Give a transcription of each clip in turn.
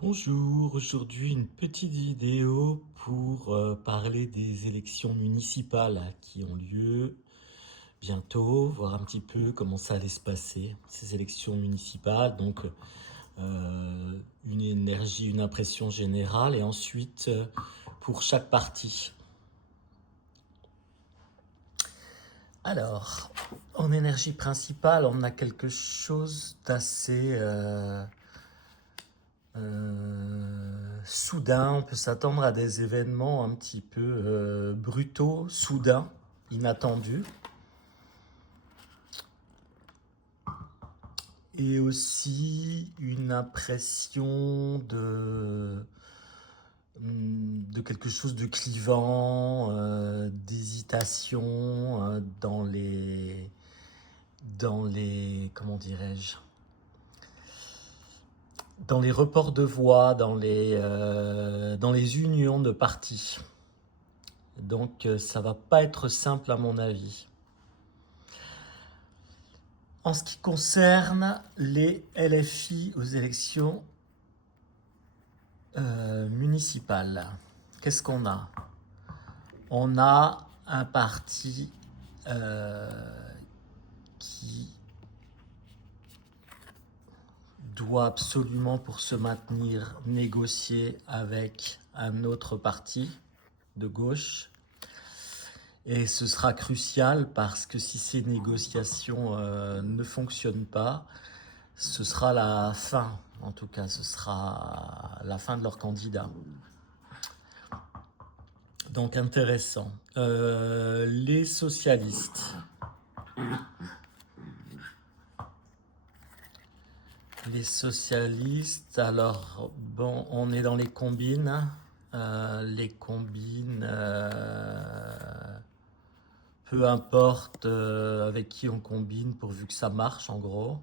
Bonjour, aujourd'hui une petite vidéo pour parler des élections municipales qui ont lieu bientôt, voir un petit peu comment ça allait se passer, ces élections municipales. Donc une énergie, une impression générale et ensuite pour chaque parti. Alors, en énergie principale, on a quelque chose d'assez soudain. On peut s'attendre à des événements un petit peu brutaux, soudains, inattendus. Et aussi une impression de quelque chose de clivant, d'hésitation comment dirais-je, dans les reports de voix, dans les unions de partis. Donc ça va pas être simple à mon avis. En ce qui concerne les LFI aux élections municipales, qu'est-ce qu'on a? On a un parti qui doit absolument, pour se maintenir, négocier avec un autre parti de gauche. Et ce sera crucial parce que si ces négociations ne fonctionnent pas, ce sera la fin. En tout cas, ce sera la fin de leur candidat. Donc intéressant. Les socialistes. Les socialistes, alors bon, on est dans les combines. Les combines, peu importe avec qui on combine pourvu que ça marche en gros,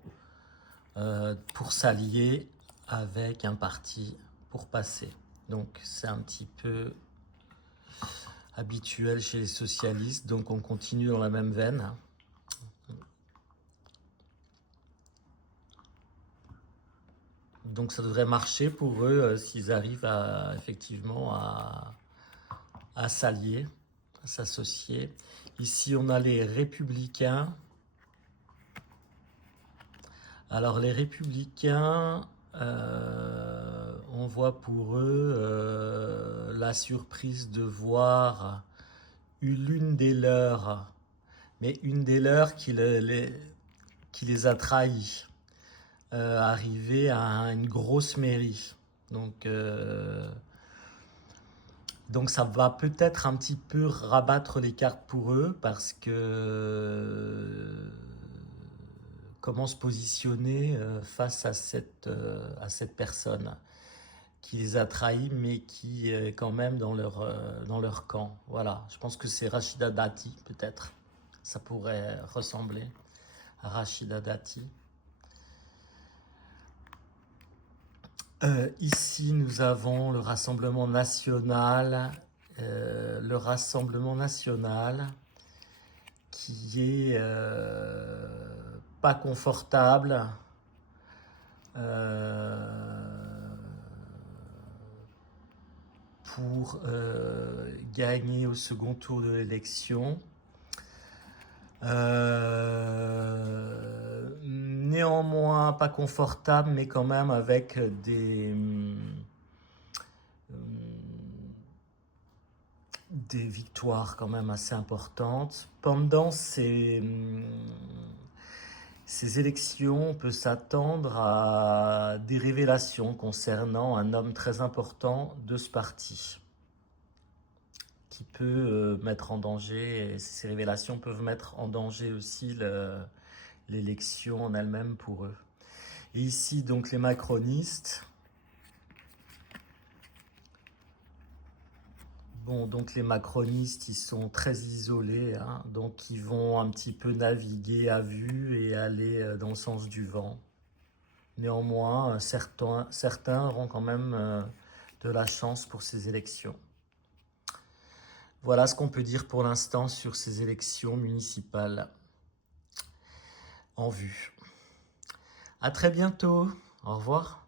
pour s'allier avec un parti pour passer. Donc c'est un petit peu habituel chez les socialistes, donc on continue dans la même veine. Donc ça devrait marcher pour eux s'ils arrivent effectivement à s'allier, à s'associer. Ici on a les républicains. Alors les républicains, on voit pour eux la surprise de voir l'une des leurs, mais une des leurs qui les a trahis, arriver à une grosse mairie. Donc ça va peut-être un petit peu rabattre les cartes pour eux parce que comment se positionner face à cette personne qui les a trahis mais qui est quand même dans leur camp. Voilà, je pense que c'est Rachida Dati peut-être. Ça pourrait ressembler à Rachida Dati. Ici, nous avons le Rassemblement national. Le Rassemblement national qui est pas confortable. Pour gagner au second tour de l'élection. Néanmoins, pas confortable, mais quand même avec des victoires quand même assez importantes. Pendant ces élections, on peut s'attendre à des révélations concernant un homme très important de ce parti qui peut mettre en danger, et ces révélations peuvent mettre en danger aussi l'élection en elle-même pour eux. Et ici, donc, les macronistes. Bon, donc les macronistes, ils sont très isolés, hein, donc ils vont un petit peu naviguer à vue et aller dans le sens du vent. Néanmoins, certains auront quand même de la chance pour ces élections. Voilà ce qu'on peut dire pour l'instant sur ces élections municipales en vue. À très bientôt. Au revoir.